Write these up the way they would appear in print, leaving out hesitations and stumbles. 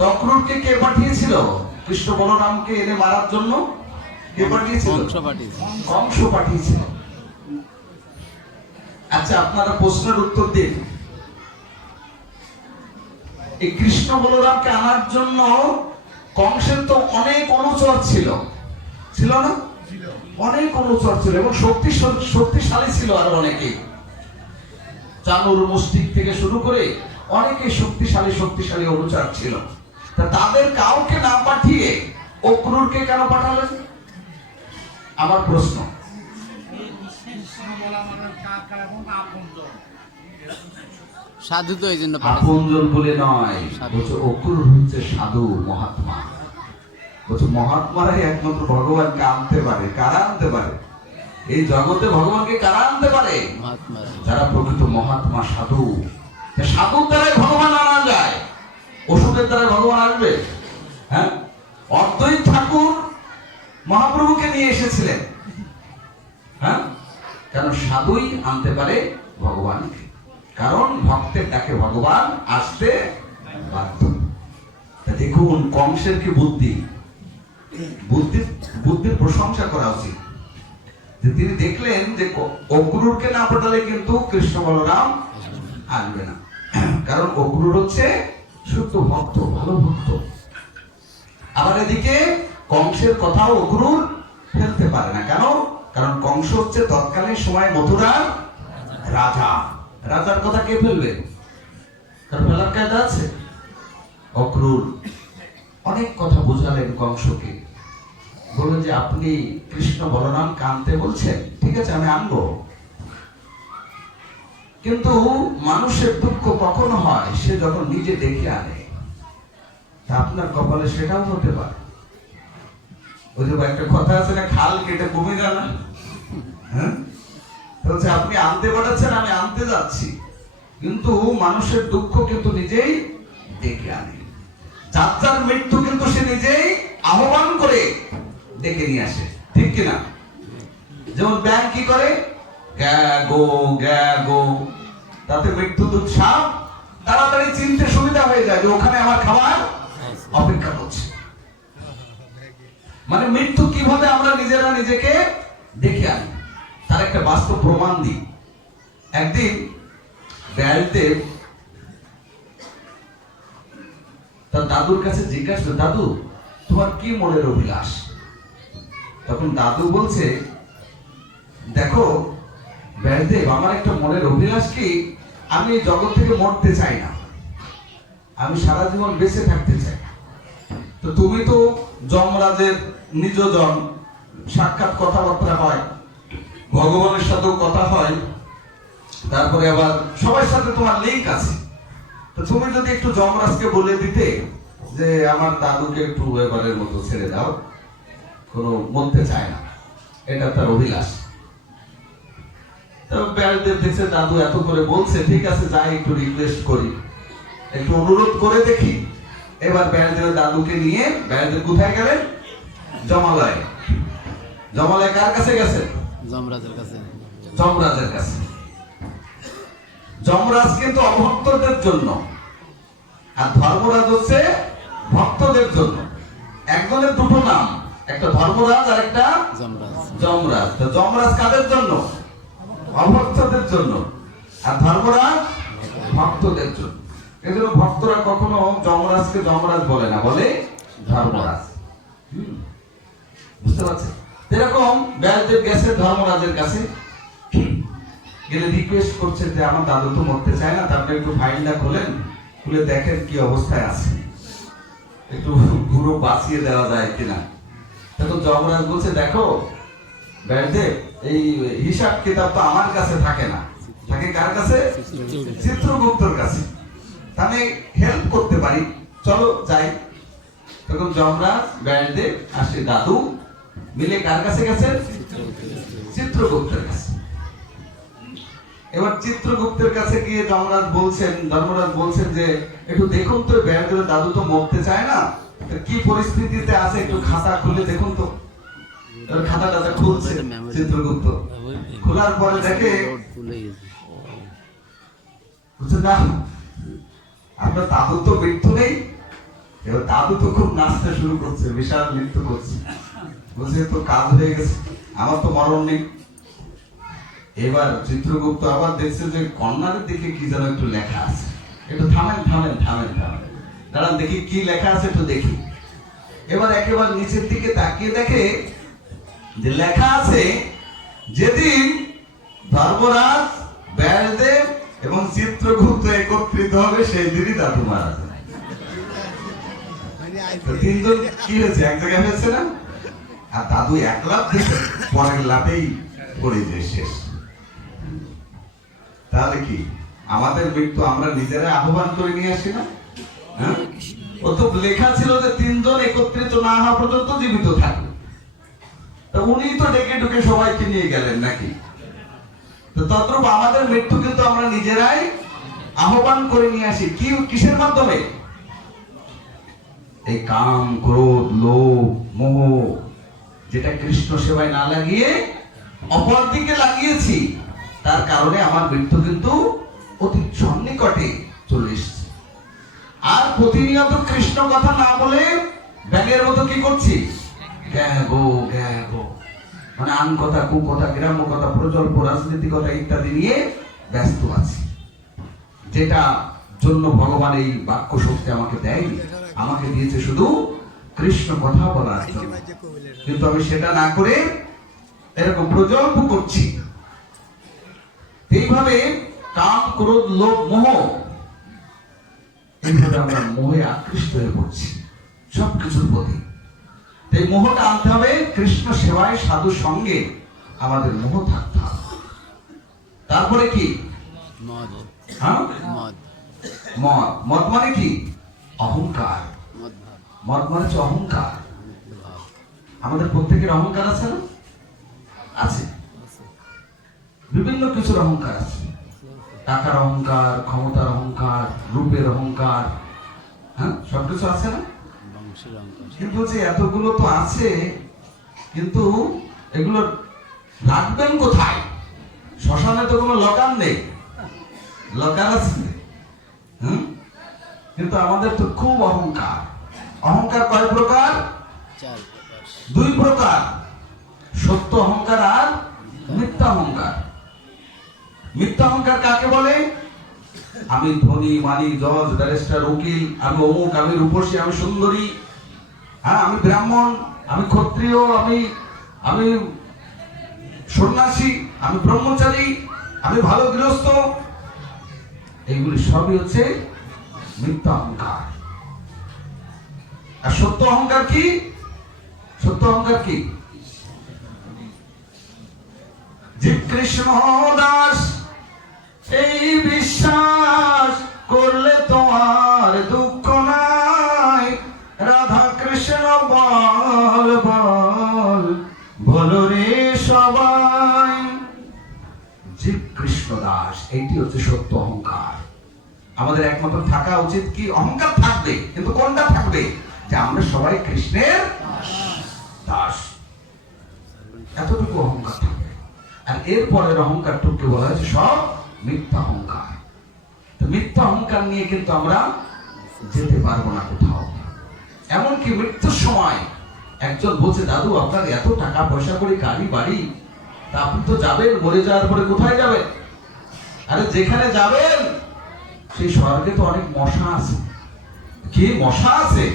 তক্রুরকে কে পাঠিয়েছিল? কৃষ্ণ বলরামকে এনে মারার জন্য কে পাঠিয়েছিল? কংস পাঠিয়েছিল। আচ্ছা, আপনারা প্রশ্নের উত্তর দিন। এই কৃষ্ণ বলরামকে আনার জন্য কংসের তো অনেক অনুচর ছিল, ছিল না? অনেক অনুচর ছিল এবং শক্তিশালী ছিল আর অনেকে, চানুর মুষ্টিক থেকে শুরু করে অনেকে শক্তিশালী অনুচর ছিল। তাদের কাউকে না পাঠিয়ে অক্রুরকে কেন পাঠালেন? আমার প্রশ্ন। সাধু তো এই জন্য আপনজন বলে নয়, বলছে অক্রুর হচ্ছে সাধু মহাত্মা। বলছে মহাত্মারাই একমাত্র ভগবানকে আনতে পারে। কারা আনতে পারে? এই জগতে ভগবানকে কারা আনতে পারে? যারা প্রকৃত মহাত্মা, সাধু। সাধুর দ্বারাই ভগবান আনা যায়, ওষুধের দ্বারা ভগবান আসবে? হ্যাঁ, অদ্বৈত ঠাকুর মহাপ্রভুকে নিয়ে এসেছিলেন। হ্যাঁ, কারণ সাধুই আনতে পারে ভগবানকে, কারণ ভক্তের ডাকে ভগবান আসতে বাধ্য। দেখুন কংসের কি বুদ্ধি, বুদ্ধির প্রশংসা করা উচিত। যে তিনি দেখলেন যে অক্রুরকে না পাঠালে কিন্তু কৃষ্ণ বলরাম আসবে না, কারণ অক্রুর হচ্ছে শুদ্ধ ভক্ত, ভালো ভক্ত। আবার এদিকে কংসের কথাও অক্রুর ফেলতে পারে না। কেন? কারণ কংস হচ্ছে তৎকালীন সময় মথুরার রাজা। রাজার কথা কে ফেলবে? তার ফেলার কায়দা আছে? অক্রুর অনেক কথা বোঝালেন কংসকে। বললেন যে আপনি কৃষ্ণ বলরাম কানতে বলছেন, ঠিক আছে আমি আনবো, কিন্তু মানুষের দুঃখ কখন হয়? সে যখন নিজে ডেকে আনে। আপনার কপালে সেটাও হতে পারে। ওই যে একটা কথা আছে না, খাল কেটে কুমির আনা। হ্যাঁ, বলছে আপনি আনতে পাঠাচ্ছেন, আমি আনতে যাচ্ছি, কিন্তু মানুষের দুঃখ কিন্তু নিজেই ডেকে আনে। যার মৃত্যু কিন্তু সে নিজেই আহ্বান করে ডেকে নিয়ে আসে, ঠিক কিনা? যেমন ব্যাংক কি করে? গ্যাগো, তাতে মৃত্যুদূত সাপ তাড়াতাড়ি চিনতে সুবিধা হয়ে যায় যে ওখানে আমার খাবার অপেক্ষা করছে। মানে মৃত্যু কিভাবে আমরা নিজেরা নিজেকে ডেকে আনি, তার একটা বাস্তব প্রমাণ দিই। একদিন ব্যালদেব তার দাদুর কাছে জিজ্ঞাসা, দাদু তোমার কি মনের অভিলাষ? তখন দাদু বলছে, দেখো ব্যাসদেব, আমার একটা মনের অভিলাষ কি, আমি জগৎ থেকে মরতে চাই না, আমি সারা জীবন বেঁচে থাকতে চাই। তো তুমি তো যমরাজের নিজজন, সাক্ষাৎ কথাবার্তা হয়, ভগবানের সাথেও কথা হয়, তারপরে আবার সবার সাথে তোমার লিঙ্ক আছে। তো তুমি যদি একটু যমরাজকে বলে দিতে যে আমার দাদুকে একটু এবারের মতো ছেড়ে দাও, কোনো মরতে চায় না, এটা তার অভিলাষ। তো ব্যাসদেব দেখছে দাদু এত করে বলছে, ঠিক আছে যাই একটু রিকোয়েস্ট করি, একটু অনুরোধ করে দেখি। এবার ব্যাসদেব দাদুকে নিয়ে ব্যাসদেব কোথায় গেলেন? জমালয়ে। জমালয়ে কার কাছে গেছে? যমরাজের কাছে। যমরাজের কাছে। যমরাজ কিন্তু অভক্তদের জন্য, আর ধর্মরাজ হচ্ছে ভক্তদের জন্য। একজনের দুটো নাম, একটা ধর্মরাজ আর একটা যমরাজ। তো যমরাজ কাদের জন্য? অভক্তদের জন্য, আর ধর্মরাজ ভক্তদের জন্য। এজন্য ভক্তরা কখনো যমরাজকে যমরাজ বলে না, বলে ধর্মরাজ। বুঝতে পারছেন? এরকম ব্যাসদেব গেছে ধর্মরাজের কাছে, গেলে রিকোয়েস্ট করছে যে আমার দাদু তো মরতে চায় না, তারপরে একটু ফাইলটা খোলেন, খুলে দেখেন কি অবস্থায় আছে, একটু পুরো বাঁচিয়ে দেওয়া যায় কিনা। তখন যমরাজ বলছে, দেখো ব্যাসদেব, এই হিসাব কিতাব তো আমার কাছে থাকে না, থাকে কার কাছে? চিত্রগুপ্তর কাছে। আমি হেল্প করতে পারি, চলো যাই। তখন যমরাজ, ব্যাসদেব আর সে দাদু মিলে কার কাছে গেছেন? চিত্রগুপ্তের কাছে। এবার চিত্রগুপ্তের কাছে গিয়ে যমরাজ বলছেন, ধর্মরাজ বলছেন যে একটু দেখুন তো, ব্যাসদেব দাদু তো মরতে চায় না, কি পরিস্থিতিতে আছে একটু খাতা খুলে দেখুন তো। খাতাটা খুলছে চিত্রগুপ্ত, খোলার পরে দেখে না আপনার দাদু তো মৃত্যু নেই, এবার দাদু তো খুব নাচতে শুরু করছে, বিশাল নৃত্য করছে, বলছে তো কাজ হয়ে গেছে, আমার তো মরণ নেই। এবার চিত্রগুপ্ত আবার দেখছে যে কর্নারের দিকে কি যেন একটু লেখা আছে, একটু থামেন থামেন থামেন থামেন, দাঁড়ান দেখি কি লেখা আছে একটু দেখি। এবার একেবারে নিচের দিকে তাকিয়ে দেখে যে লেখা আছে, যেদিন ধর্মরাজ, ব্যাসদেব এবং চিত্রগুপ্ত একত্রিত হবে সেই দিনই দাদু মারা যায়। তো তিনজন কি হয়েছে, এক জায়গায় হয়েছে না? আর দাদু এক লাফ দিচ্ছে, পরের লাফেই পড়ে যায় শেষ। তাহলে কি আমাদের মৃত্যু আমরা নিজেরা আহ্বান করে নিয়ে আসি না? হ্যাঁ, ও তো লেখা ছিল যে তিনজন একত্রিত না হওয়া পর্যন্ত জীবিত থাকবে। তো উনি তো ডেকে ডুকে সবাইকে নিয়ে গেলেন নাকি? তো তদ্রূপ আমাদের মৃত্যু কিন্তু আমরা নিজেরাই আহ্বান করে নিয়ে আসি। কি কিসের মাধ্যমে? এই কাম, ক্রোধ, লোভ, মোহ, যেটা কৃষ্ণ সেবায় না লাগিয়ে অপর দিকে লাগিয়েছি, তার কারণে আমার মৃত্যু কিন্তু অতি সন্নিকটে চলে এসেছে। আর প্রতিনিয়ত কৃষ্ণ কথা না বলে ব্যাঙের মতো কি করছি, গ্যাগো গ্যাগো, মানে আন কথা, কু কথা, গ্রাম্য কথা, প্রজল্প, রাজনীতি কথা ইত্যাদি নিয়ে ব্যস্ত আছি, যেটা জন্য ভগবান এই বাক্য শক্তি আমাকে দেয়নি, আমাকে দিয়েছে শুধু কৃষ্ণ কথা বলার জন্য। কিন্তু আমি সেটা না করে এরকম প্রজল্প করছি। এইভাবে কাম, ক্রোধ, লোভ, মোহ, এইভাবে আমরা মোহে আকৃষ্ট হয়ে পড়ছি সবকিছুর প্রতি। এই মোহটা আনতে হবে কৃষ্ণ সেবায়, সাধু সঙ্গে আমাদের মোহ থাকতে হবে। তারপরে কি? মদ। হ্যাঁ, মদ। মদ। মদ মানে কি? অহংকার। মদ ভাব। মদ মানে হচ্ছে অহংকার। ভাব। আমাদের প্রত্যেকের অহংকার আছে না? আছে। বিভিন্ন কিছুর অহংকার আছে। টাকার অহংকার, ক্ষমতার অহংকার, রূপের অহংকার, হ্যাঁ, সবকিছু আছে না? বংশের অহংকার। কিন্তু যে এতগুলো তো আছে, কিন্তু এগুলো রাখবেন কোথায়? শ্মশানে তো কোনো লকার নেই, লকার আছে? কিন্তু আমাদের তো খুব অহংকার। অহংকার কয় প্রকার? 4 প্রকার। 2 প্রকার, সত্য অহংকার আর মিথ্যা অহংকার। মিথ্যা অহংকার কাকে বলে? আমি ধনী, মানি, জজ, ব্যারিস্টার, উকিল, আমি অমুক, আমি রূপসী, আমি সুন্দরী, হ্যাঁ, আমি ব্রাহ্মণ, আমি ক্ষত্রিয়, আমি সন্ন্যাসী, আমি ব্রহ্মচারী, আমি ভালো গৃহস্থ। এইগুলি সবই হচ্ছে মিথ্যা অহংকার। আর সত্য অহংকার কি? সত্য অহংকার কি? যে কৃষ্ণ দাস এই বিশ্বাস করলে তোমার দুঃখ নাই, রাধা কৃষ্ণ বল বল বলো রে সবাই। যে কৃষ্ণ দাস, এইটি হচ্ছে সত্য অহংকার। আমাদের একমাত্র থাকা উচিত কি? অহংকার থাকবে, কিন্তু কোনটা থাকবে? যে আমরা সবাই কৃষ্ণের দাস, এতটুকু অহংকার থাকবে। আর এরপরের অহংকারটুকু বলা হয়েছে সব মিথ্যা অহংকার। তো মিথ্যা অহংকার নিয়ে কিন্তু আমরা যেতে পারবো না কোথাও। এমনকি মৃত্যুর সময় একজন বলছে, দাদু আপনার এত টাকা পয়সা করে, গাড়ি বাড়ি, তা আপনি তো যাবেন, মরে যাওয়ার পরে কোথায় যাবেন? আরে যেখানে যাবেন সেই স্বর্গে তো অনেক মশা আছে। কি মশা আছে?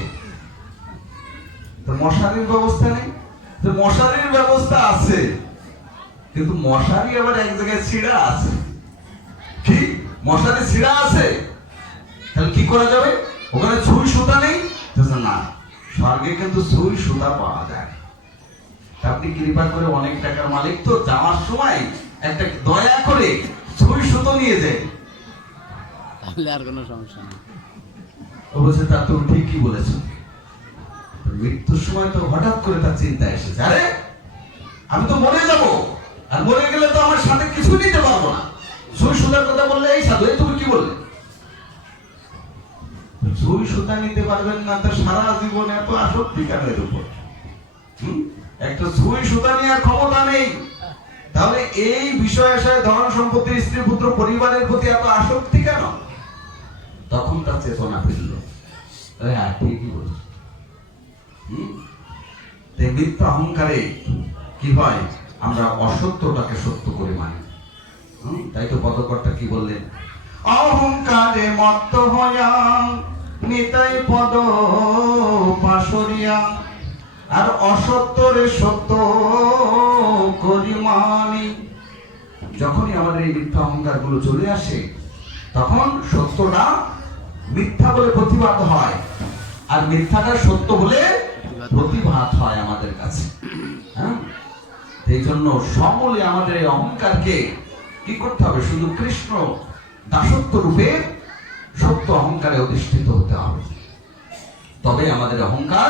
তো মশারির ব্যবস্থা নেই? তো মশারির ব্যবস্থা আছে, কিন্তু মশারি আবার এক জায়গায় ছিঁড়া আছে। কি মশারি ছিঁড়া আছে? তাহলে কি করা যাবে? ওখানে সুই সুতা নেই? না, স্বর্গে কিন্তু সুই সুতা পাওয়া যায়। আপনি কৃপা করে, অনেক টাকার মালিক তো, যাওয়ার সময় একটা দয়া করে সুই সুতো নিয়ে যায়, তাহলে আর কোনো সমস্যা নেই। অবশ্যই তা তুমি ঠিকই বলেছো। মৃত্যুর সময় তো হঠাৎ করে তার চিন্তা এসেছে, আরে আমি তো মরে যাব, আর মরে গেলে তো আমার সাথে কিছু নিতে পারবো না। সুই সুতার কথা বললে, এই সাধু তুমি কি বললে? সুই সুতা নিতে পারবেন না, তো সারা জীবন এত আসক্তি কেন এর উপর? একটা সুই সুতা নেওয়ার ক্ষমতা নেই, তাহলে এই বিষয় আশায়, ধন সম্পত্তি, স্ত্রী পুত্র পরিবারের প্রতি এত আসক্তি কেন? তখন তার চেতনা ফিরল। হ্যাঁ, ঠিকই বলছে। মিথ্যা অহংকারে কি হয়, আমরা অসত্যটাকে সত্য করে মানি। তাই তো পদকর্তা কি বললেন, অহংকারে মত্ত হইয়া নিতাই পদ পাশরিয়া, আর অসত্যরে সত্য করি মানি। যখনই আমাদের এই মিথ্যা অহংকার গুলো চলে আসে, তখন সত্যটা মিথ্যা বলে প্রতিবাদ হয়, আর মিথ্যাটা সত্য বলে প্রতিবাদ হয় আমাদের কাছে। হ্যাঁ, এই জন্য সমূলে আমাদের এই অহংকারকে কি করতে হবে, শুধু কৃষ্ণ দাসত্ব রূপে সত্য অহংকারে অধিষ্ঠিত হতে হবে, তবে আমাদের অহংকার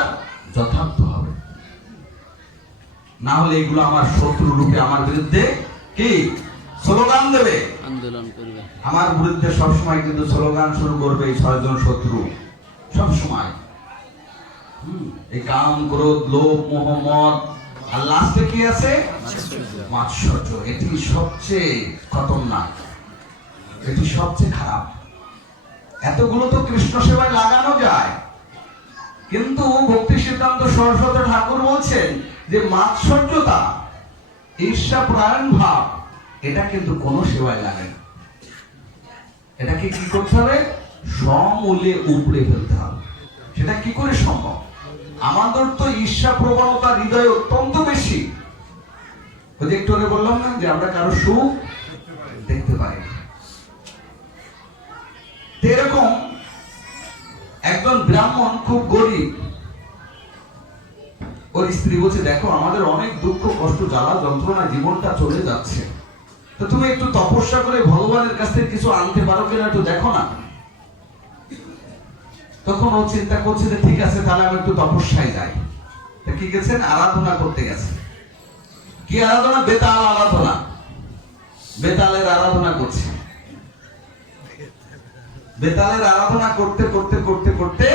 যথার্থ হবে। না হলে এগুলো আমার শত্রু রূপে আমার বিরুদ্ধে কি স্লোগান দেবে, আন্দোলন করবে। আমার বিরুদ্ধে সবসময় কিন্তু স্লোগান শুরু করবে এই 6 জন শত্রু সবসময়। এই কাম, ক্রোধ, লোভ, মোহ, মদ, আর লাস্টে কি আছে, মাৎসর্য। এটি সবচেয়ে খতরনাক, এটি সবচেয়ে খারাপ। এতগুলো তো কৃষ্ণ সেবায় লাগানো যায়, কিন্তু ভক্তি সিদ্ধান্ত সরস্বতী ঠাকুর বলছেন যে মাৎসর্যতা, ঈর্ষা পরায়ণ ভাব, এটা কিন্তু কোনো সেবায় লাগে না। এটাকে কি করতে হবে, সমূলে উপড়ে ফেলতে হবে। সেটা কি করে সম্ভব? আমাদের তো ঈর্ষা প্রবণতা হৃদয়ে অত্যন্ত বেশি। ওই যে একটু আগে বললাম না যে আমরা কারো সুখ দেখতে পাই। এরকম একজন ব্রাহ্মণ খুব গরিব, ওর স্ত্রী বলছে, দেখো আমাদের অনেক দুঃখ কষ্ট জ্বালা যন্ত্রণা, জীবনটা চলে যাচ্ছে, তো তুমি একটু তপস্যা করে ভগবানের কাছ থেকে কিছু আনতে পারো কিনা, একটু দেখো না। তখন ও চিন্তা করছে যে ঠিক আছে, তাহলে আমি একটু তপস্যায় যাই। কি গেছেন, আরাধনা করতে গেছে। কি আরাধনা? বেতাল আরাধনা। বেতালের আরাধনা করছে। বেতালের আরাধনা করতে করতে করতে করতে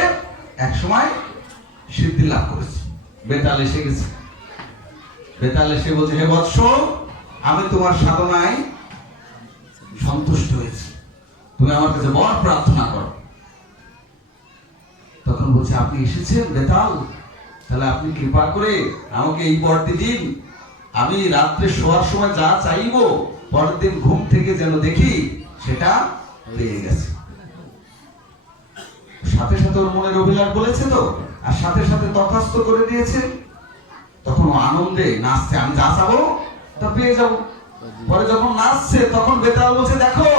এক সময় সিদ্ধি লাভ করেছে। বেতাল এসে গেছে। বেতাল এসে বলছে, হে বৎস, আমি তোমার সাধনায় সন্তুষ্ট হয়েছি, তুমি আমার কাছে বর প্রার্থনা করো। তখন বলছে, আপনি এসেছেন বেতাল, তাহলে আপনি কৃপা করে আমাকে এই বরটি দিন। আমি রাত্রে শোয়ার সময় যা চাইবো, পরের দিন ঘুম থেকে যেন দেখি সেটা পেয়ে গেছে। সাথে সাথে ওর মনের অভিলাষ বলেছে তো, আর সাথে সাথে তথাস্থ করে দিয়েছে। তখন ও আনন্দে নাচছে, আমি যা চাবো তা পেয়ে যাবো। পরে যখন নাচছে, তখন বেতাল বলছে, দেখো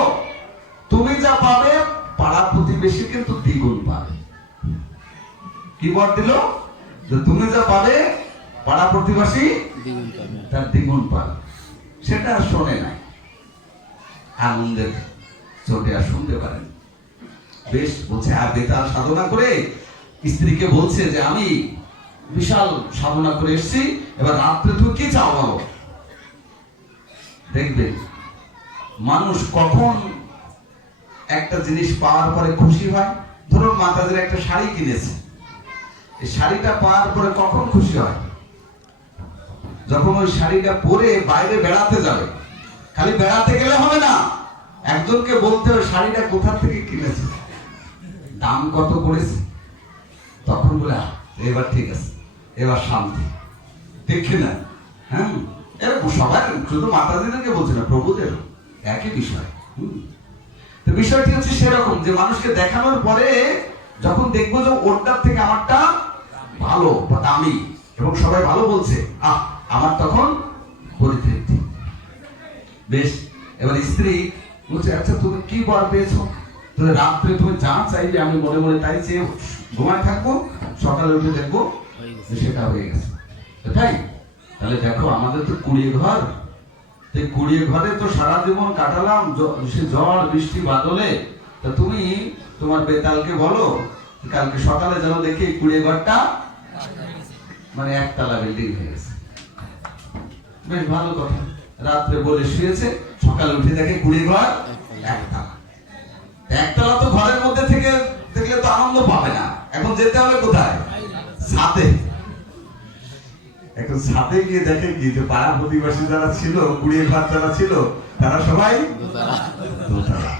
তুমি যা পাবে পাড়া প্রতিবেশী কিন্তু দ্বিগুণ পাবে। কি বর দিল? যে তুমি যা পাবে পাড়া প্রতিবেশী তার দ্বিগুণ পাবে। সেটা আর শোনে নাই, আনন্দের চোটে আর শুনতে পারেন। বেশ বলছে, আর বেতাল সাধনা করে স্ত্রীকে বলছে যে আমি বিশাল সাধনা করে এসেছি, এবার রাত্রে তুমি কি চাও বলো। দেখবেন মানুষ কখন একটা জিনিস পাওয়ার পরে খুশি হয়। ধরুন মাতাজির একটা শাড়ি কিনেছে, এই শাড়িটা পাওয়ার পরে কখন খুশি হয়? যখন ওই শাড়িটা পরে বাইরে বেড়াতে যাবে। খালি বেড়াতে গেলে হবে না, একজনকে বলতে হবে শাড়িটা কোথা থেকে কিনেছে, দাম কত পড়েছে। তখন বলে এবার ঠিক আছে, এবার শান্তি, দেখে না। হ্যাঁ, এরকম সবাই, শুধু মাতাজিদেরকে বলছে না, প্রভুদের একই বিষয়। তো বিষয়টি হচ্ছে সেরকম যে মানুষকে দেখানোর পরে যখন দেখবো যে ওরটার থেকে আমারটা ভালো বা দামি এবং সবাই ভালো বলছে, আমার তখন পরিতৃপ্তি। বেশ, এবার স্ত্রী বলছে, আচ্ছা তুমি কি বর পেয়েছো? তাহলে রাত্রে তুমি যা চাইবে আমি মনে মনে তাই চেয়ে ঘুমায় থাকবো, সকালে উঠে দেখবো সেটা হয়ে গেছে। তাই তাহলে দেখো আমাদের তো কুড়িয়ে ঘর, কুড়িয়ে ঘরে তো সারা জীবন কাটালাম সে ঝড় বৃষ্টি বাদলে। তা তুমি তোমার বেতালকে বলো কালকে সকালে যেন দেখি কুড়িয়ে ঘরটা মানে একতলা বিল্ডিং হয়ে গেছে। বেশ ভালো কথা। রাত্রে বলে শুয়েছে, সকালে উঠে দেখে কুড়িয়ে ঘর একতলা। একতলা তো ঘরের মধ্যে থেকে দেখলে তো আনন্দ পাবে না, এখন যেতে হবে কোথায়? ছাদে। এখন ছাদে গিয়ে দেখে কি যে পাড়া প্রতিবেশী যারা ছিল, কুড়িয়ে ঘর যারা ছিল, তারা সবাই দোতলা।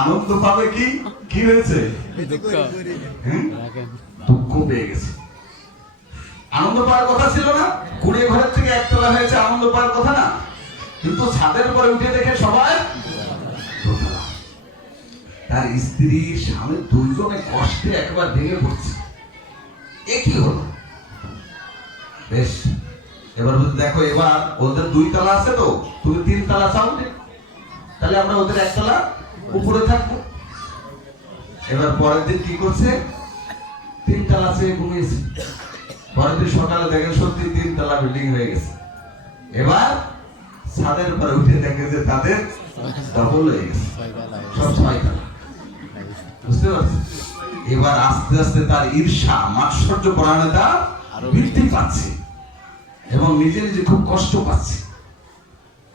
আনন্দ পাবে কি কি হয়েছে? দুঃখ হ্যাঁ? রাখেন। দুঃখ পেয়ে গেছে। আনন্দ পাওয়ার কথা ছিল না? কুড়িয়ে ঘরের থেকে একতলা হয়েছে, আনন্দ পাওয়ার কথা না? কিন্তু ছাদের পরে উঠে দেখে সবাই দোতলা। তার স্ত্রী স্বামী দুইজনে কষ্টে একবার ভেঙে পড়ছে। এ কি হলো? বেশ, এবার বলতে দেখো, এবার ওদের 2 তলা আছে তো, তুমি 3 তলা চাও, তাহলে আমরা ওদের 1 তলা উপরে থাকবো। এবার পরের দিন কি করছে? 3 তলা চেয়ে ঘুমিয়েছে। পরের দিন সকালে দেখে সত্যি 3 তলা বিল্ডিং হয়ে গেছে। এবার ছাদের উপরে উঠে দেখে যে তাদের ডবল হয়ে গেছে, সব 6 তলা। বুঝতে পারছি? এবার আস্তে আস্তে তার ঈর্ষা মাৎসর্য পরায়ণতা বৃদ্ধি পাচ্ছে এবং নিজে নিজে খুব কষ্ট পাচ্ছে।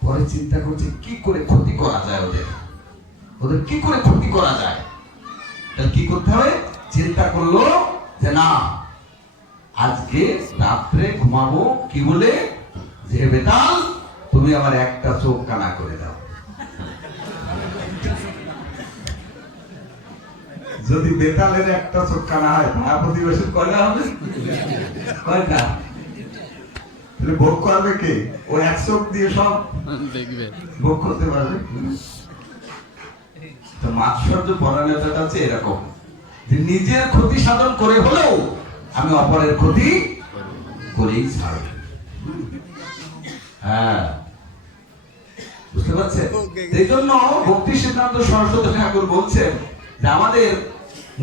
পরে চিন্তা করছে কি করে ক্ষতি করা যায়, ওদের কি করে ক্ষতি করা যায়। তাহলে কি করতে হবে? চিন্তা করলো যে না, আজকে রাত্রে ঘুমাবো কি বলে, যে বেতাল তুমি আমার একটা চোখ কানা করে দাও। যদি বেতালের একটা চোখ কানা হয়, ভাড়া প্রতিবেশন কয়টা হবে? কয়টা? তাহলে ভোগ করবে কে? ও এক চোখ দিয়ে সব দেখবে, ভোগ করতে পারবে। তো মাৎসর্য পরায়ণতাটা হচ্ছে এরকম, যে নিজের ক্ষতি সাধন করে হলেও আমি অপরের ক্ষতি করেই ছাড়ব। হ্যাঁ, বুঝতে পারছেন? এই জন্য ভক্তি সিদ্ধান্ত সরস্বতী ঠাকুর বলছেন যে আমাদের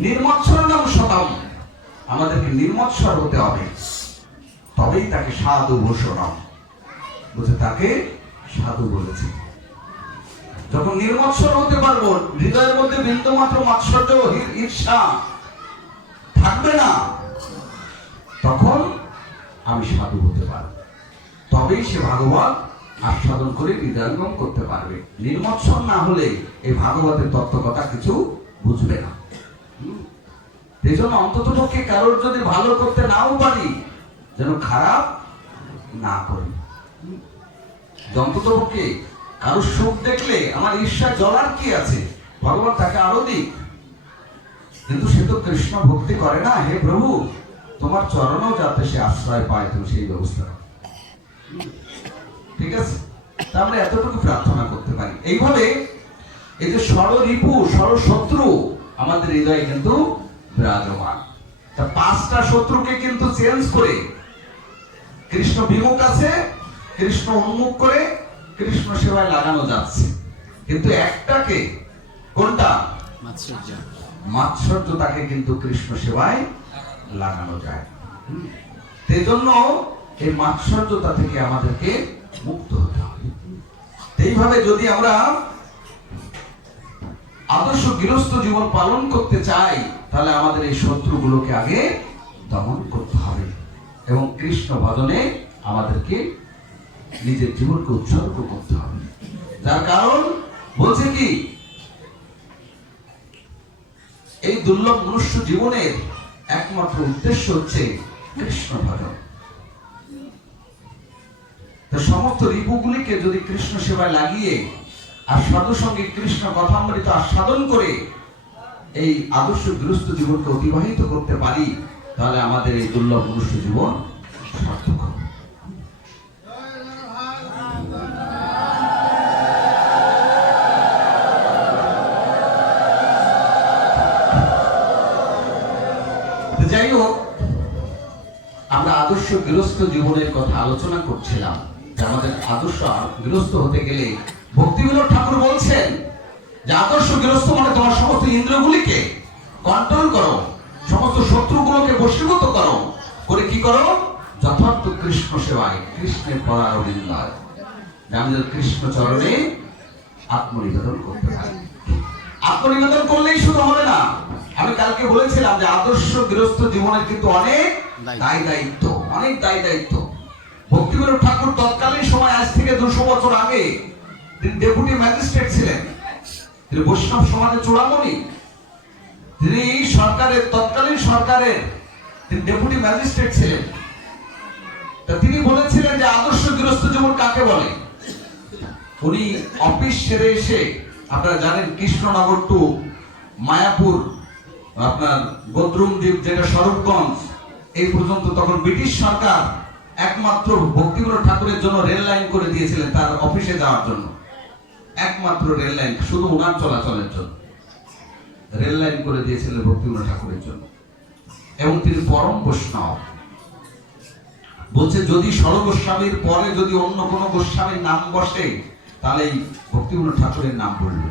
নির্মৎসর নাম সতম, আমাদেরকে নির্মৎসর হতে হবে, তবেই তাকে সাধু ভূষণম, বুঝে তাকে সাধু বলেছে। যখন নির্মৎসর হতে পারবো, হৃদয়ের মধ্যে বিন্দুমাত্র মাৎসর্য ঈর্ষা থাকবে না, তখন আমি সাধু হতে পারবো, তবেই সে ভাগবত আস্বাদন করে হৃদয়ঙ্গম করতে পারবে। নির্মৎসর না হলে এই ভাগবতের তত্ত্ব কথা কিছু বুঝবে না। এই জন্য অন্তত পক্ষে কারোর যদি ভালো করতে নাও পারি, যেন খারাপ না করি। অন্তত পক্ষে কারোর সুখ দেখলে আমার ঈর্ষা জ্বলার কি আছে, ভগবান তাকে আরো দিক। কিন্তু সে তো কৃষ্ণ ভক্তি করে না। হে প্রভু, তোমার চরণেও যাতে সে আশ্রয় পায়, তুমি সেই ব্যবস্থা। ঠিক আছে, তা আমরা এতটুকু প্রার্থনা করতে পারি। এইভাবে এই যে ষড়রিপু ষড়শত্রু আমাদের হৃদয়ে কিন্তু বিরাজমান, তা 5টা শত্রুকে কিন্তু চেঞ্জ করে কৃষ্ণ বিমুখ আছে, কৃষ্ণ উন্মুখ করে কৃষ্ণ সেবায় লাগানো যাচ্ছে। কিন্তু একটাকে, কোনটা? মাৎসর্য। মাৎসর্য, তাকে কিন্তু কৃষ্ণ সেবায় লাগানো যায়। সেই জন্য এই মাৎসর্যতা থেকে আমাদেরকে মুক্ত হতে হবে। এইভাবে যদি আমরা আদর্শ গৃহস্থ জীবন পালন করতে চাই, তাহলে আমাদের এই শত্রুগুলোকে আগে দমন করতে হবে এবং কৃষ্ণ ভজনে আমাদেরকে নিজের জীবনকে উৎসর্গ করতে হবে। যার কারণ বলছে কি, এই দুর্লভ মনুষ্য জীবনের একমাত্র উদ্দেশ্য হচ্ছে কৃষ্ণ ভজন। সমস্ত রিপুগুলিকে যদি কৃষ্ণ সেবায় লাগিয়ে আর সাধু সঙ্গে কৃষ্ণ কথামৃত আস্বাদন করে এই আদর্শ গৃহস্থ জীবনকে অতিবাহিত করতে পারি, তাহলে আমাদের এই দুর্লভ মনুষ্য জীবন সার্থক হবে। যাই হোক, আমরা আদর্শ গৃহস্থ জীবনের কথা আলোচনা করছিলাম। আমাদের আদর্শ গৃহস্থ হতে গেলে ভক্তিবিনোদ ঠাকুর বলছেন যে আদর্শ গৃহস্থ মানে তোমার সমস্ত ইন্দ্রিয়গুলিকে কন্ট্রোল করো, সমস্ত শত্রুগুলোকে বশীভূত করো, করে কি করো? যথার্থ কৃষ্ণ সেবায়, কৃষ্ণের পরারবিন্দায়, আমাদের কৃষ্ণ চরণে আত্মনিবেদন করতে পারি। আত্মনিবেদন করলেই শুধু হবে না, আমি কালকে বলেছিলাম যে আদর্শ গৃহস্থ জীবনের কিন্তু অনেক দায় দায়িত্ব, অনেক দায় দায়িত্ব। ভক্তিবিনোদ ঠাকুর তৎকালীন সময়, আজ থেকে 200 বছর আগে, তিনি ডেপুটি ম্যাজিস্ট্রেট ছিলেন, তিনি বৈষ্ণব সমাজের চূড়ামণি, তিনি সরকারের, তৎকালীন সরকারের তিনি ডেপুটি ম্যাজিস্ট্রেট ছিলেন। তা তিনি বলেছিলেন যে আদর্শ গৃহস্থ জীবন কাকে বলে। উনি অফিস সেরে এসে আপনারা জানেন কৃষ্ণনগর টু মায়াপুর, আপনার বদরুম দ্বীপ যেটা স্বরূপগঞ্জ, এই পর্যন্ত তখন ব্রিটিশ সরকার একমাত্র ভক্তিবিনোদ ঠাকুরের জন্য রেল লাইন করে দিয়েছিলেন, তার অফিসে যাওয়ার জন্য। একমাত্র রেল লাইন, শুধু উনার চলাচলের জন্য রেল লাইন করে দিয়েছিলেন ভক্তিবিনোদ ঠাকুরের জন্য। এবং তিনি পরম বৈষ্ণব। বলছে যদি ষড় গোস্বামীর পরে যদি অন্য কোনো গোস্বামীর নাম বসে, তাহলে এই ভক্তিবিনোদ ঠাকুরের নাম বলবে,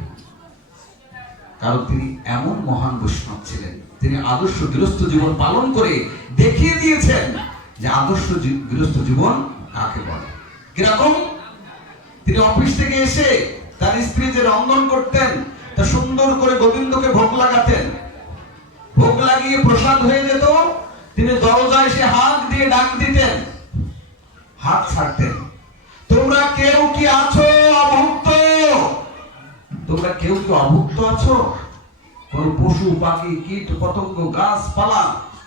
কারণ তিনি এমন মহান বৈষ্ণব ছিলেন। তিনি আদর্শ গৃহস্থ জীবন পালন করে দেখিয়ে দিয়েছেন যে আদর্শ গৃহস্থ জীবন কাকে বলে। কিরকম? তিনি অফিস থেকে এসে তার স্ত্রী যে রন্ধন করতেন, তা সুন্দর করে গোবিন্দকে ভোগ লাগাতেন। ভোগ লাগিয়ে প্রসাদ হয়ে যেত, তিনি দরজায় এসে হাত দিয়ে ডাক দিতেন, হাত ছাড়তেন, তোমরা কেউ কি আছো অভুক্ত? তোমরা কেউ কি অভুক্ত আছো? কোন পশু পাখি কীট পতঙ্গ গাছপালা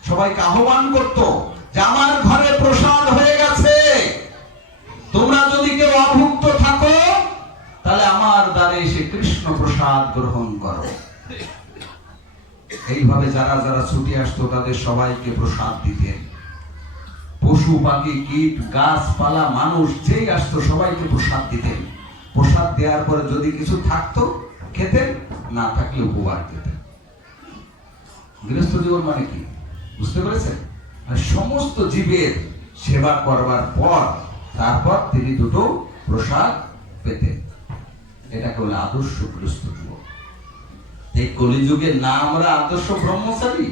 সবাইকে আহ্বান করত যে আমার ঘরে প্রসাদ হয়ে গেছে, তোমরা যদি কেউ অভুক্ত থাকো তাহলে আমার দ্বারে এসে কৃষ্ণ প্রসাদ গ্রহণ করো। এইভাবে যারা যারা ছুটে আসতো তাদের সবাইকে প্রসাদ দিতেন। পশু পাখি কীট গাছপালা মানুষ যেই আসতো সবাইকে প্রসাদ দিতেন। প্রসাদ দেওয়ার পরে যদি কিছু থাকতো খেতেন, না থাকলে উপহার দিতেন। গৃহস্থ জীবন মানে কি বুঝতে পেরেছেন? সমস্ত জীবের সেবা করবার পর তারপর তিনি দুটো প্রসাদ পেতেন। এটাকে বলে আদর্শ গৃহস্থ জীবন। এই কলিযুগে না আমরা আদর্শ ব্রহ্মচারী,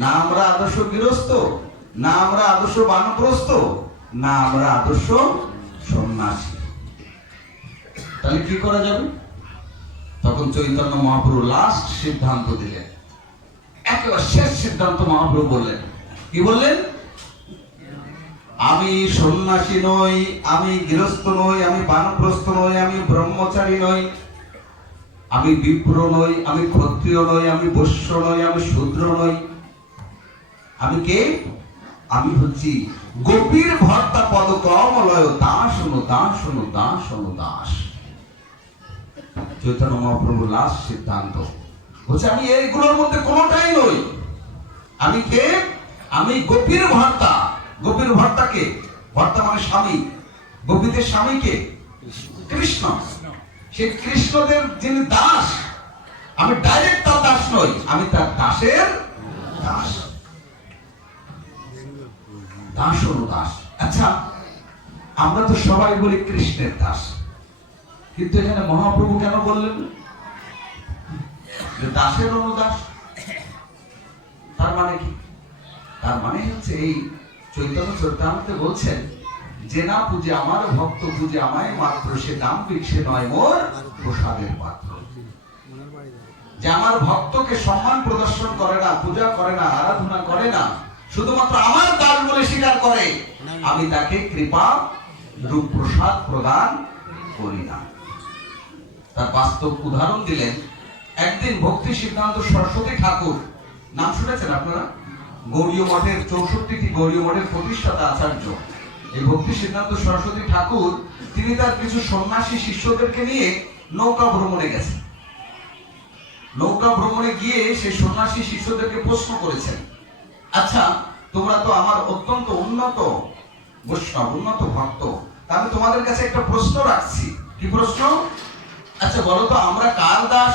না আমরা আদর্শ গৃহস্থ, না আমরা আদর্শ বানপ্রস্থ, না আমরা আদর্শ সন্ন্যাসী। তাহলে কি করা যাবে? তখন চৈতন্য মহাপ্রভু লাস্ট সিদ্ধান্ত দিলেন, একেবারে শেষ সিদ্ধান্ত মহাপ্রভু বললেন। কি বললেন? আমি সন্ন্যাসী নই, আমি গৃহস্থ নই, আমি বানপ্রস্থ নই, আমি ব্রহ্মচারী নই, আমি বিপ্র নই, আমি ক্ষত্রিয় নই, আমি বৈশ্য নই, আমি শূদ্র নই। আমি কে? আমি হচ্ছি গোপীর ভর্তা পদ কমলয় দাস অনু দাস অনু দাস অনু দাস। চৈতন্য মহাপ্রভু লাস্ট সিদ্ধান্ত বলছে আমি এইগুলোর মধ্যে কোনোটাই নই। আমি কে? আমি গোপীর ভর্তা। গোপীর ভর্তা কে? ভর্তা মানে স্বামী। গোপীদের স্বামী কে? কৃষ্ণ। সেই কৃষ্ণদের যিনি দাস, আমি ডাইরেক্ট তার দাস নই, আমি তার দাসের দাস। দাস অনুদাস। আচ্ছা, আমরা তো সবাই বলি কৃষ্ণের দাস, কিন্তু এখানে মহাপ্রভু কেন বললেন যে দাসের অনুদাস? তার মানে কি? তার মানে হচ্ছে এই চৈতন্য চরিতামৃতে বলছেন, যে না পূজে আমার ভক্ত পূজে আমায় মাত্র, সে দাম্ভিক সে নয় মোর প্রসাদের পাত্র। যে আমার ভক্তকে সম্মান প্রদর্শন করে না, পূজা করে না, আরাধনা করে না, শুধুমাত্র আমার দাস বলে স্বীকার করে, আমি তাকে কৃপা রূপ প্রসাদ প্রদান করি না। তার বাস্তব উদাহরণ দিলেন। একদিন ভক্তি সিদ্ধান্ত সরস্বতী ঠাকুর, নাম শুনেছেন আপনারা? গৌড়ীয় মঠের 64টি গৌড়ীয় মঠের প্রতিষ্ঠাতা আচার্য। এই ভক্তি সিদ্ধান্ত সরস্বতী ঠাকুর তিনি তার কিছু সন্ন্যাসী শিষ্যদেরকে নিয়ে নৌকা ভ্রমণে গেছেন। নৌকা ভ্রমণে গিয়ে সেই সন্ন্যাসী শিষ্যদেরকে প্রশ্ন করেছেন, আচ্ছা তোমরা তো আমার অত্যন্ত উন্নত বৈষ্ণব, উন্নত ভক্ত, আমি তোমাদের কাছে একটা প্রশ্ন রাখছি। কি প্রশ্ন? আচ্ছা বলো তো আমরা কার দাস?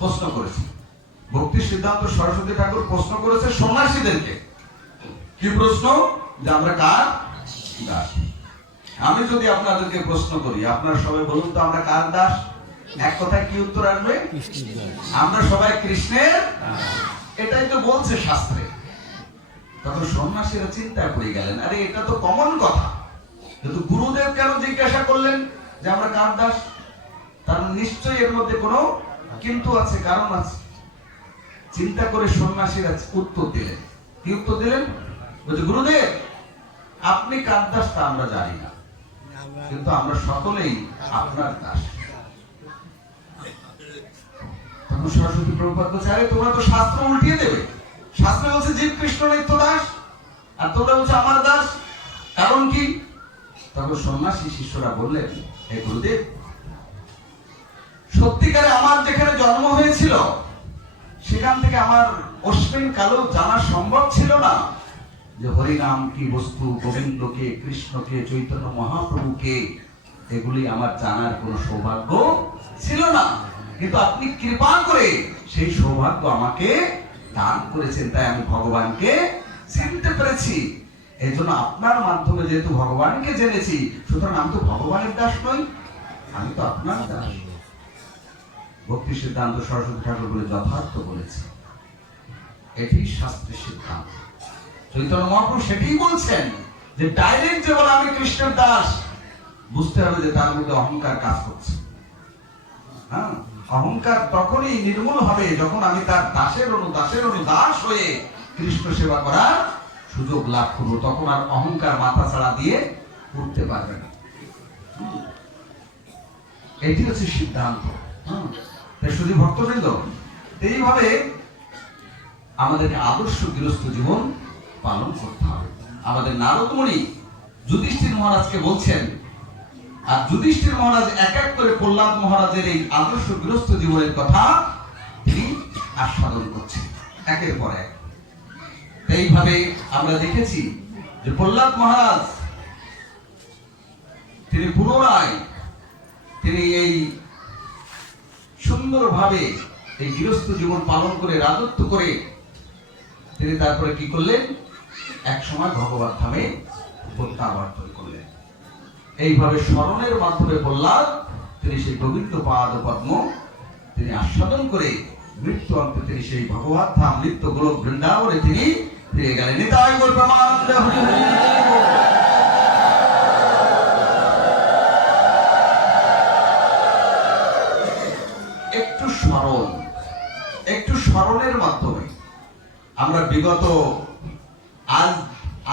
প্রশ্ন করেছি। ভক্তি সিদ্ধান্ত সরস্বতী ঠাকুর প্রশ্ন করেছে সন্ন্যাসীদেরকে। কি প্রশ্ন? যে আমরা কার দাস? আমি যদি আপনাদেরকে প্রশ্ন করি, আপনারা সবাই বলুন তো আমরা কার দাস? এক কথায় কি উত্তর আসবে? আমরা সবাই কৃষ্ণের। এটাই তো বলছে শাস্ত্রে। তখন সন্ন্যাসীরা চিন্তায় পড়ে গেলেন, আরে এটা তো কমন কথা, কিন্তু গুরুদেব কেন জিজ্ঞাসা করলেন যে আমরা কার দাস? তার নিশ্চয়ই এর মধ্যে কোনো কিন্তু আছে, কারণ আছে। চিন্তা করে সন্ন্যাসীরা উত্তর দিলেন। কি উত্তর দিলেন? বলছে গুরুদেব আপনি কার দাস তা আমরা জানি না, কিন্তু আমরা সকলেই আপনার দাস। তখন সরস্বতী প্রভুপাদ বলছে, আরে তোমরা তো শাস্ত্র উল্টিয়ে দেবে। শাস্ত্রে বলছে জীব কৃষ্ণ নিত্য দাস, আর তোমরা বলছে আমার দাস, কারণ কি? তখন সন্ন্যাসী শিষ্যরা বললেন, হে গুরুদেব সত্যিকারে আমার যেখানে জন্ম হয়েছিল সেখান থেকে আমার অশ্বিন কালো জানা সম্ভব ছিল না যে হরিনাম কি বস্তু, গোবিন্দকে, কৃষ্ণকে, চৈতন্য মহাপ্রভুকে, এগুলি আমার জানার কোনো সৌভাগ্য ছিল না। কিন্তু আপনি কৃপা করে সেই সৌভাগ্য আমাকে দান করেছেন, তাই আমি ভগবানকে চিনতে পেরেছি। এই জন্য আপনার মাধ্যমে যেহেতু ভগবানকে জেনেছি, সুতরাং আমি তো ভগবানের দাস নই, আমি তো আপনার দাস। ভক্তি সিদ্ধান্ত সরস্বতী ঠাকুর বলে যথার্থ বলেছে, এটি শাস্ত্রের সিদ্ধান্ত। চৈতন্য মহাপ্রভু সেটাই বলছেন যে ডাইরেক্ট যে বলে আমি কৃষ্ণের দাস, বুঝতে হবে যে তার মধ্যে অহংকার কাজ করছে। হ্যাঁ, অহংকার তখনই নির্মূল হবে যখন আমি তার দাসের দাস হয়ে কৃষ্ণ সেবা করার সুযোগ লাভ করবো। তখন আর অহংকার মাথা ছাড়া দিয়ে উঠতে পারবে না। এটি হচ্ছে সিদ্ধান্ত। তাই শুধু ভক্তবৃন্দ, এইভাবে আমাদেরকে আদর্শ গৃহস্থ জীবন পালন করতে হবে। আমাদের নারদমণি যুধিষ্ঠির মহারাজকে বলছেন, আর যুধিষ্ঠির মহারাজ এক এক করে প্রহ্লাদ মহারাজের এই আদর্শ গৃহস্থ জীবনের কথা তিনি আস্বাদন করছেন একের পর এক। এইভাবে আমরা দেখেছি যে প্রহ্লাদ মহারাজ তিনি পুনরায় তিনি এই সুন্দরভাবে এই গৃহস্থ জীবন পালন করে রাজত্ব করে তিনি তারপরে কি করলেন, এক সময় ভগবত ধামে প্রত্যাবর্তন করলেন। এইভাবে স্মরণের মাধ্যমে প্রহ্লাদ তিনি সেই গোবিন্দ পাদ পদ্ম তিনি আস্বাদন করে মৃত্যু অন্তে তিনি সেই ভগবত ধাম নিত্য গোলক বৃন্দাবনে তিনি ফিরে গেলেন। নিতাই গৌর প্রেমানন্দে হরি হরি। একটু স্মরণের মাধ্যমে আমরা বিগত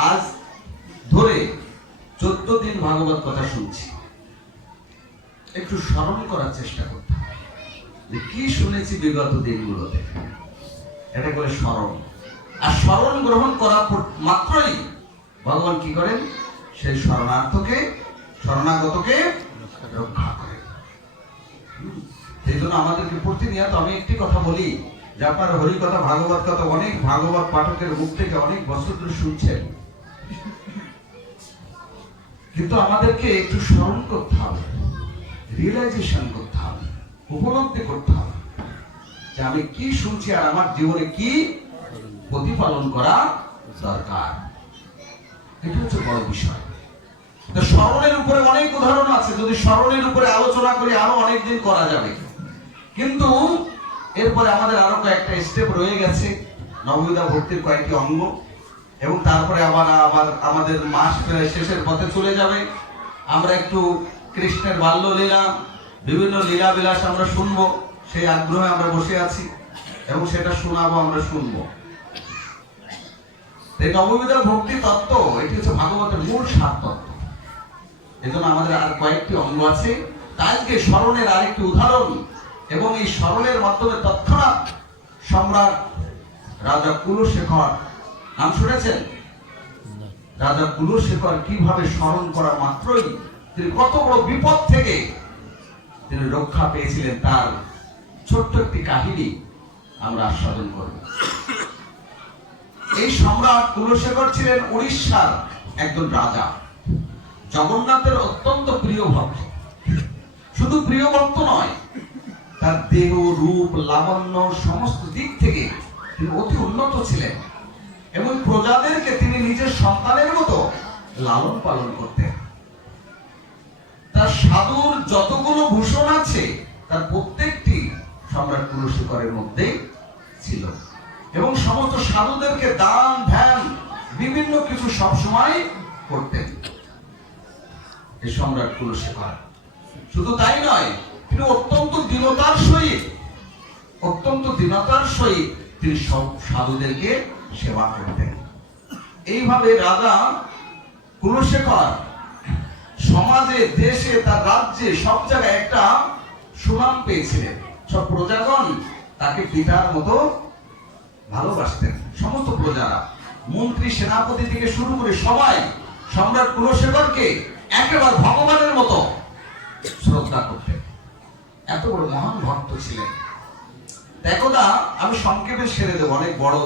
আজ ধরে 14 দিন ভাগবত কথা শুনছি। একটু স্মরণ করার চেষ্টা করতে হবে যে কি শুনেছি বিগত দিনগুলোতে, এটা করে স্মরণ। আর স্মরণ গ্রহণ করা মাত্রই ভগবান কি করেন, সেই শরণাগতকে রক্ষা করেন। সেই জন্য আমাদেরকে প্রতিনিয়ত আমি একটি কথা বলি যে আপনারা হরি কথা, ভাগবত কথা অনেক ভাগবত পাঠকের মুখ থেকে অনেক বছর ধরে শুনছেন, কিন্তু আমাদেরকে একটু স্মরণ করতে হবে, রিয়েলাইজেশন করতে হবে, উপলব্ধি করতে হবে যে আমি কি শুনছি আর আমার জীবনে কি প্রতিপালন করা দরকার। এটা হচ্ছে বড় বিষয়। তো স্মরণের উপরে অনেক উদাহরণ আছে, যদি স্মরণের উপরে আলোচনা করি আরো অনেক দিন করা যাবে, কিন্তু এরপরে আমাদের আরো কয়েকটা স্টেপ রয়ে গেছে, নববিধা ভক্তির কয়েকটি অঙ্গ, এবং তারপরে আবার আমাদের মাস প্রায় শেষের পথে চলে যাবে। আমরা একটু কৃষ্ণের বাল্য লীলা, বিভিন্ন লীলা বিলাস আমরা শুনবো, সেই আগ্রহে আমরা বসে আছি এবং সেটা শোনাবো, আমরা শুনবো। এই নববিধা ভক্তি তত্ত্ব এটি হচ্ছে ভাগবতের মূল সার তত্ত্ব। এজন্য আমাদের আর কয়েকটি অঙ্গ আছে। আজকে স্মরণের আরেকটি উদাহরণ, এবং এই স্মরণের মাধ্যমে তৎক্ষণাৎ সম্রাট রাজা কুলশেখর, নাম শুনেছেন? রাজা কুলশেখর কিভাবে স্মরণ করা মাত্রই তিনি কত বড় বিপদ থেকে তিনি রক্ষা পেয়েছিলেন, তার ছোট্ট একটি কাহিনী আমরা আস্বাদন করব। এই সম্রাট কুলশেখর ছিলেন উড়িষ্যার একজন রাজা, জগন্নাথের অত্যন্ত প্রিয় ভক্ত। শুধু প্রিয় ভক্ত নয়, তার দেহ, রূপ, লাবণ্য সমস্ত দিক থেকে তিনি অতি উন্নত ছিলেন, এবং প্রজাদেরকে তিনি নিজের সন্তানের মতো লালন পালন করতেন। তার সাধুর যতগুলো ভূষণ আছে তার প্রত্যেকটি সম্রাট কুলশেখরের মধ্যে ছিল, এবং সমস্ত সাধুদেরকে দান ধ্যান বিভিন্ন কিছু সবসময় করতেন এই সম্রাট কুলশেখর। শুধু তাই নয়, তিনি অত্যন্ত দীনতার সহিত তিনি সব সাধুদেরকে সেবা করতেন। এইভাবে রাজা কুলশেখর সমাজে, দেশে, তার রাজ্যে সব জায়গায় একটা সুনাম পেয়েছিলেন। সব প্রজাগণ তাকে পিতার মতো ভালোবাসতেন। সমস্ত প্রজারা, মন্ত্রী, সেনাপতি থেকে শুরু করে সবাই সম্রাট কুলশেখরকে একেবারে ভগবানের মতো শ্রদ্ধা করতেন। এত বড় মহান ভক্ত ছিলেন। একদা আমি সংক্ষেপে ছেড়ে দেবো অনেক বড়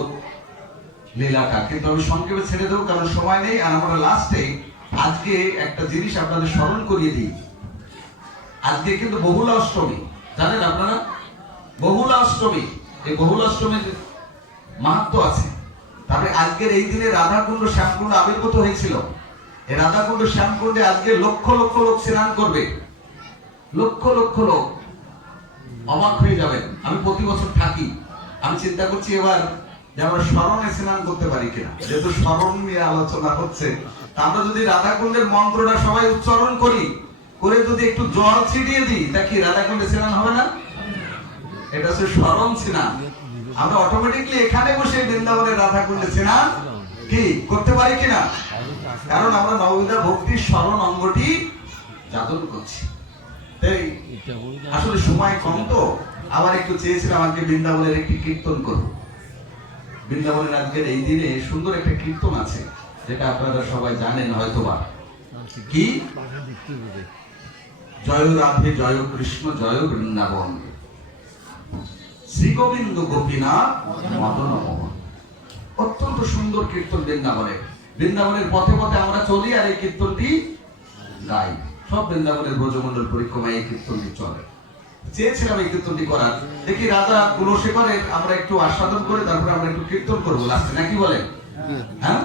লীলাটা, কিন্তু আমি সংক্ষেপে ছেড়ে দেবো কারণ সময় নেই। আর আমরা লাস্টে আজকে একটা জিনিস আপনাদের স্মরণ করিয়ে দিই। আজকে কিন্তু বহুলা অষ্টমী, জানেন আপনারা? বহুলা অষ্টমী, এই বহুলা অষ্টমীর মাহাত্ম্য আছে। তবে আজকের এই দিনে রাধাকুণ্ড শ্যামকুণ্ড আবির্ভূত হয়েছিল। এই রাধাকুণ্ড শ্যামকুণ্ডে আজকে লক্ষ লক্ষ লোক স্নান করবে, লক্ষ লক্ষ লোক। অবাক হয়ে যাবেন। আমি প্রতি বছর থাকি, আমি চিন্তা করছি এবার যে আমরা স্মরণে স্নান করতে পারি কিনা, যেহেতু স্মরণ নিয়ে আলোচনা হচ্ছে। আমরা যদি রাধাকুণ্ডের মন্ত্রটা সবাই উচ্চারণ করি, করে যদি একটু জল ছিটিয়ে দিই, তা কি রাধাকুণ্ডে স্নান হবে না? এটা হচ্ছে স্মরণ স্নান। আমরা অটোমেটিকলি এখানে বসে বৃন্দাবনের রাধাকুণ্ডে স্নান কি করতে পারি কিনা? কারণ আমরা নববিধা ভক্তির স্মরণ অঙ্গটি যাদন করছি। আসলে সময় কম তো, আবার একটু চেয়েছিলাম আজকে বৃন্দাবনের একটি কীর্তন করব। বৃন্দাবনের আজকের এই দিনে সুন্দর একটা কীর্তন আছে, যেটা আপনারা সবাই জানেন হয়তোবা। কি? জয় রাধে জয় কৃষ্ণ জয় বৃন্দাবন, শ্রী গোবিন্দ গোপীনাথ মদন মোহন। অত্যন্ত সুন্দর কীর্তন বৃন্দাবনের। বৃন্দাবনের পথে পথে আমরা চলি আর এই কীর্তনটি গাই। সব বৃন্দাবনের ব্রজমণ্ডল পরিক্রমায় এই কীর্তনটি চলে। চেয়েছিলাম এই কীর্তনটি করার, দেখি রাধা কুলশেখরের আমরা একটু আস্বাদন করে তারপরে আমরা একটু কীর্তন করবো লাস্টে, নাকি বলেন? হ্যাঁ,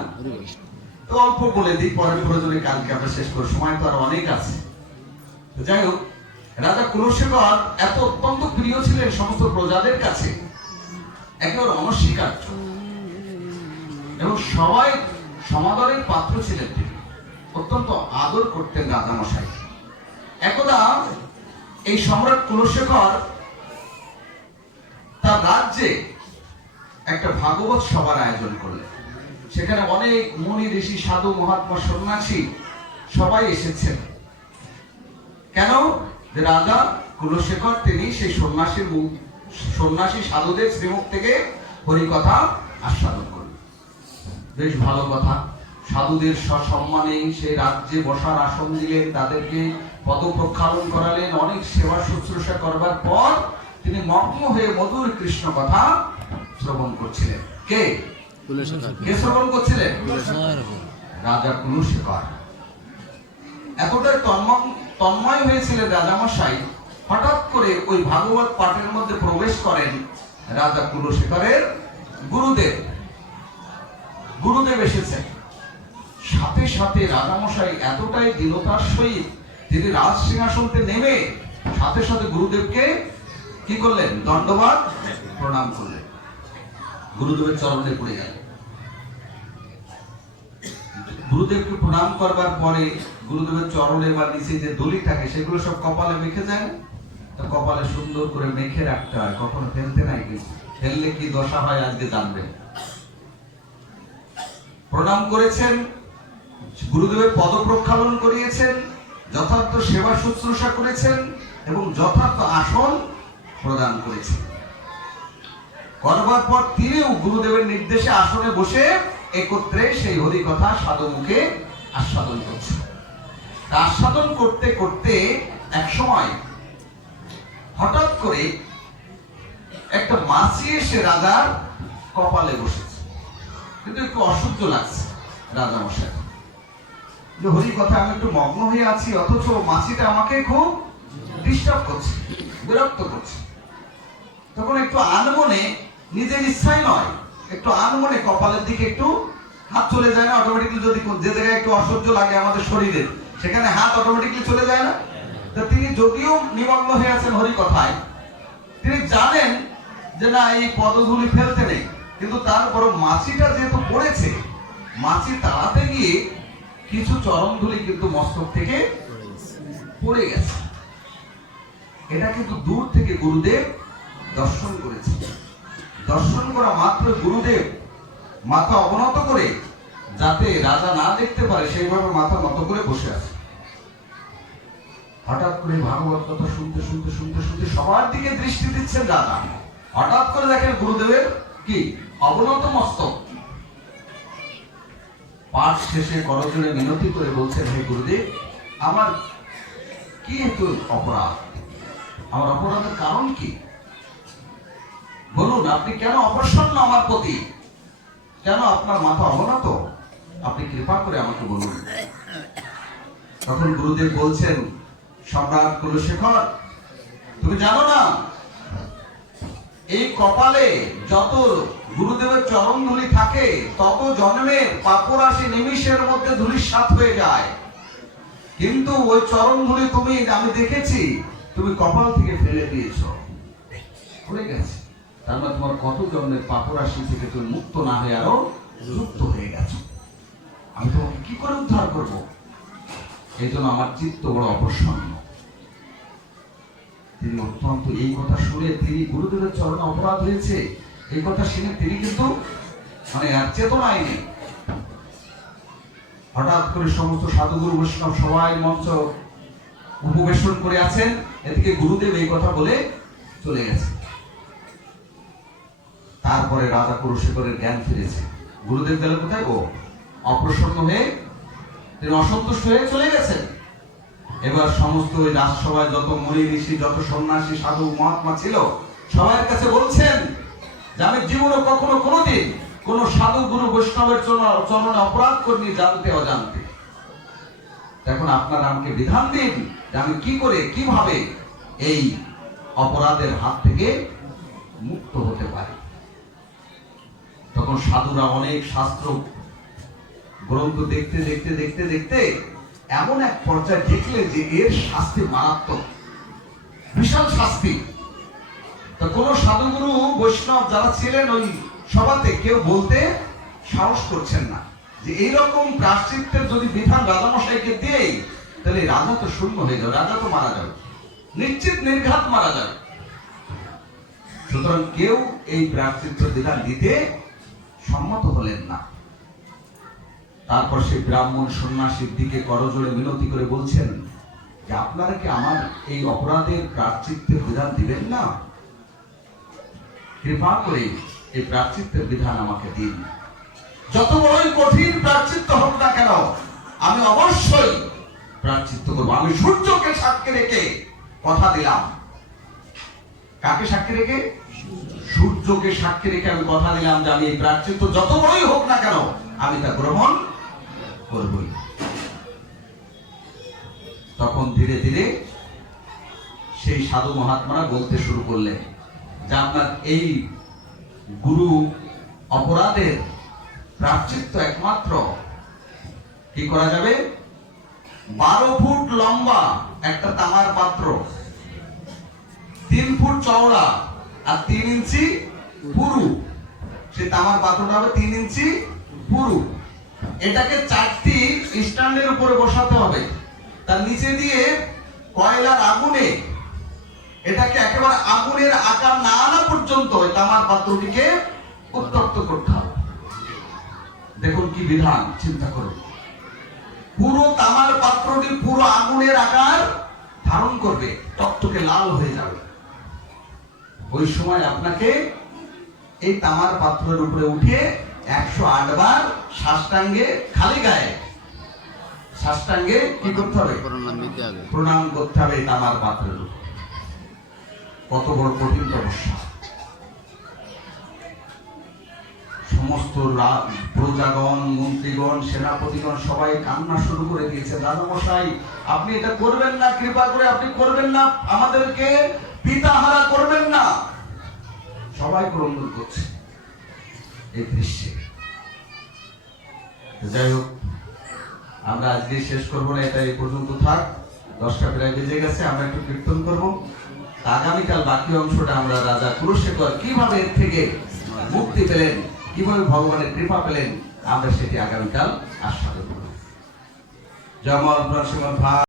তো অল্প বলে দিই, পরের প্রয়োজনে কালকে আমরা শেষ করব, সময় তো আর অনেক আছে। যাই হোক, রাজা কুলশেখর এত অত্যন্ত প্রিয় ছিলেন সমস্ত প্রজাদের কাছে, একেবারে অনস্বীকার্য, এবং সবাই সমাদরের পাত্র ছিলেন তিনি। অত্যন্ত আদর করতেন রাজামশাই। একদা এই সম্রাট কুলশেখর তার রাজ্যে একটা ভাগবত সভার আয়োজন করলেন। সেখানে অনেক মুনি ঋষি সাধু মহাত্মা সন্ন্যাসী সবাই এসেছেন। কেন? যে রাজা কুলশেখর তিনি সেই সন্ন্যাসী সাধুদের শ্রীমুখ থেকে হরিকথা আস্বাদন করলেন। বেশ ভালো কথা। সাধুদের সসম্মানে সেই রাজ্যে বসার আসন দিলেন, তাদেরকে পদ প্রক্ষালন করালেন। অনেক সেবা শুশ্রূষা করবার পর তিনি মগ্ন হয়ে মধুর কৃষ্ণ কথা শ্রবণ করছিলেন। কে? কে শ্রবণ করছিলেন? রাজা কুলশেখর। এতটাই তন্ময় হয়েছিলেন রাজামশাই, হঠাৎ করে ওই ভাগবত পাঠের মধ্যে প্রবেশ করেন রাজা কুলশেখরের গুরুদেব। গুরুদেব এসেছেন। সাথে সাথে রাজামশাই এতটাই দৃঢ়তার সহিত তিনি রাজ সিংহাসনতে নেমে সাথে সাথে গুরুদেবকে কি করলেন? দণ্ডবাদ প্রণাম করলেন। গুরুদেবের চরণে পড়ে গেলেন। গুরুদেবকে প্রণাম করবার পরে গুরুদেবের চরণে বা নিচে যে দলি থাকে সেগুলো সব কপালে মেখে যায়। তো কপালে সুন্দর করে মেখে রাখতে হয়, কখনো ফেলতে নাই। কিছু ফেললে কি দশা হয় আজকে জানবেন। প্রণাম করেছেন, গুরুদেবের পদ প্রক্ষালন করিয়েছেন, যথার্থ সেবা শুশ্রূষা করেছেন এবং যথার্থ আসন প্রদান করেছেন। করবার পর তিনিও গুরুদেবের নির্দেশে আসনে বসে একত্রে সেই হরি কথা সাধু মুখে আস্বাদন করছেন। আস্বাদন করতে করতে এক সময় হঠাৎ করে একটা মাছি এসে রাজার কপালে বসেছে। কিন্তু একটু অসহ্য লাগছে রাজামশাই, যে হরি কথা আমি একটু মগ্ন হয়ে আছি, অথচ মাছিটা আমাকে খুব ডিস্টার্ব করছে, বিরক্ত করছে। তখন একটু আনমনে, নিজের ইচ্ছাই নয়, একটু আনমনে কপালের দিকে একটু হাত চলে যায় না অটোমেটিকলি? যদি যে জায়গায় একটু অসহ্য লাগে আমাদের শরীরে, সেখানে হাত অটোমেটিকলি চলে যায় না? তো তিনি যদিও নিমগ্ন হয়ে আছেন হরি কথায়, তিনি জানেন যে না, এই পদধূলি ফেলতে নেই, কিন্তু তারপর মাছিটা যেহেতু পড়েছে, মাছি তাড়াতে গিয়ে কিছু চরণধূলি কিন্তু মস্তক থেকে পড়ে গেছে। এটা কিন্তু দূর থেকে গুরুদেব দর্শন করেছে। দর্শন করা মাত্র গুরুদেব মাথা অবনত করে, যাতে রাজা না দেখতে পারে সেইভাবে মাথা নত করে বসে আছে। হঠাৎ করে ভাগবত কথা শুনতে শুনতে শুনতে শুনতে সবার দিকে দৃষ্টি দিচ্ছেন রাজা। হঠাৎ করে দেখেন গুরুদেবের কি অবনত মস্তক। পাঠ শেষে করজোড়ে মিনতি করে বলছেন, হে গুরুদেব, আমার কি হেতু অপরাধ? আমার অপরাধের কারণ কি? বলুন, আপনি কেন অপ্রসন্ন আমার প্রতি? কেন আপনার মাথা অবনত? আপনি কৃপা করে আমাকে বলুন। তখন গুরুদেব বলছেন, সম্রাট কুলশেখর, তুমি জানো না, এই কপালে যত গুরুদেবের চরণ ধুলি থাকে তত জন্মের পাপরাশি নিমিষের মধ্যে ধূলিসাৎ হয়ে যায়। কিন্তু ওই চরণ ধুলি তুমি, আমি দেখেছি, তুমি কপাল থেকে ফেলে দিয়েছো, পড়ে গেছে। তার মানে তোমার কত জন্মের পাপরাশি থেকে তুমি মুক্ত না হয়ে আরো যুক্ত হয়ে গেছো। আমি তোমাকে কি করে উদ্ধার করব? এই জন্য আমার চিত্ত বড় অপ্রসন্ন। তিনি অত্যন্ত, এই কথা শুনে, তিনি গুরুদেবের চরণে অপরাধ হয়েছে এই কথা শুনে তিনি কিন্তু মানে আর চেতনায় নেই। হঠাৎ করে সমস্ত সাধুগুরু বৈষ্ণব সবাই মঞ্চ উপবেশন করে আছেন, এদিকে গুরুদেব এই কথা বলে চলে গেছে। তারপরে রাজা কুলশেখরের জ্ঞান ফিরেছে। গুরুদেব গেল কোথায়? ও অপ্রসন্ন হয়ে, তিনি অসন্তুষ্ট হয়ে চলে গেছেন। এবার সমস্ত ওই রাজসভায় যত মুনি ঋষি, যত সন্ন্যাসী, সাধু মহাত্মা ছিল, সবার কাছে বলছেন যে আমি জীবনে কখনো কোনোদিন কোন সাধু গুরু বৈষ্ণবের চরণে অপরাধ করিনি, জানতে অজান্তে। এখন আপনারা আমাকে বিধান দিন যে আমি কি করে, কিভাবে এই অপরাধের হাত থেকে মুক্ত হতে পারি। তখন সাধুরা অনেক শাস্ত্র গ্রন্থ দেখতে দেখতে দেখতে দেখতে এমন এক পর্যায়ে দেখলে যে এর শাস্তি মারাত্মক, বিশাল শাস্তি। তো কোন সাধুগুরু বৈষ্ণব যারা ছিলেন ওই সভাতে, কেউ বলতে সাহস করছেন না যে এইরকম প্রায়শ্চিত্তের যদি বিধান রাজামশাইকে দেই তাহলে রাজা তো শূন্য হয়ে যাবে, রাজা তো মারা যাবে, নিশ্চিত নির্ঘাত মারা যাবে। সুতরাং কেউ এই প্রায়শ্চিত্ত বিধান দিতে সম্মত হলেন না। তারপর সে ব্রাহ্মণ সন্ন্যাসীর দিকে করজোড়ে মিনতি করে বলছেন যে আপনারা কি আমার এই অপরাধের প্রায়শ্চিত্তের বিধান দিবেন না? কৃপা করে এই প্রায়শ্চিত্তের বিধান আমাকে দিন। যত বড়ই কঠিন প্রায়শ্চিত্ত হোক না কেন আমি অবশ্যই প্রায়শ্চিত্ত করবো। আমি সূর্যকে সাক্ষী রেখে কথা দিলাম। কাকে সাক্ষী রেখে? সূর্যকে সাক্ষী রেখে আমি কথা দিলাম যে আমি এই প্রায়শ্চিত্ত যত বড়ই হোক না কেন আমি তা গ্রহণ করবই। তখন ধীরে ধীরে সেই সাধু মহাত্মারা বলতে শুরু করলেন যে আপনার এই গুরু অপরাধের প্রায়শ্চিত্ত একমাত্র কি করা যাবে? 12 ফুট লম্বা একটা তামার পাত্র, 3 ফুট চওড়া আর 3 ইঞ্চি পুরু। সেই তামার পাত্রটা হবে 3 ইঞ্চি পুরু। এটাকে 4টি স্ট্যান্ডের উপরে বসাতে হবে। তার নিচে দিয়ে কয়লার আগুনে এটাকে একেবারে আগুনের আকার না আনা পর্যন্ত ওই তামার পাত্রটিকে উত্তপ্ত করতে হবে। দেখুন কি বিধান, চিন্তা করুন। পুরো তামার পাত্রটি পুরো আগুনের আকার ধারণ করবে, টকটকে লাল হয়ে যাবে। ওই সময় আপনাকে এই তামার পাত্রের উপরে উঠে 108 বার সাষ্টাঙ্গে, খালি গায়ে সাষ্টাঙ্গে কি করতে হবে? প্রণাম করতে হবে তামার পাত্রের উপর। কত বড় কঠিন তপস্যা! সমস্ত প্রজাগণ, মন্ত্রীগণ, সেনাপতিগণ সবাই কান্না শুরু করে দিয়েছে, রাজামশাই আপনি এটা করবেন না, কৃপা করে আপনি করবেন না, আমাদেরকে পিতাহারা করবেন না। সবাই ক্রন্দন করছে এই দৃশ্যে। যাই হোক, আমরা আজকে শেষ করবো না, এটা এই পর্যন্ত থাক। 10টা প্রায় বেজে গেছে, আমরা একটু কীর্তন করবো। আগামীকাল বাকি অংশটা আমরা রাজা কুলশেখর কিভাবে এর থেকে মুক্তি পেলেন, কিভাবে ভগবানের কৃপা পেলেন, আমরা সেটি আগামীকাল আস্বাদন করব। জয় মা।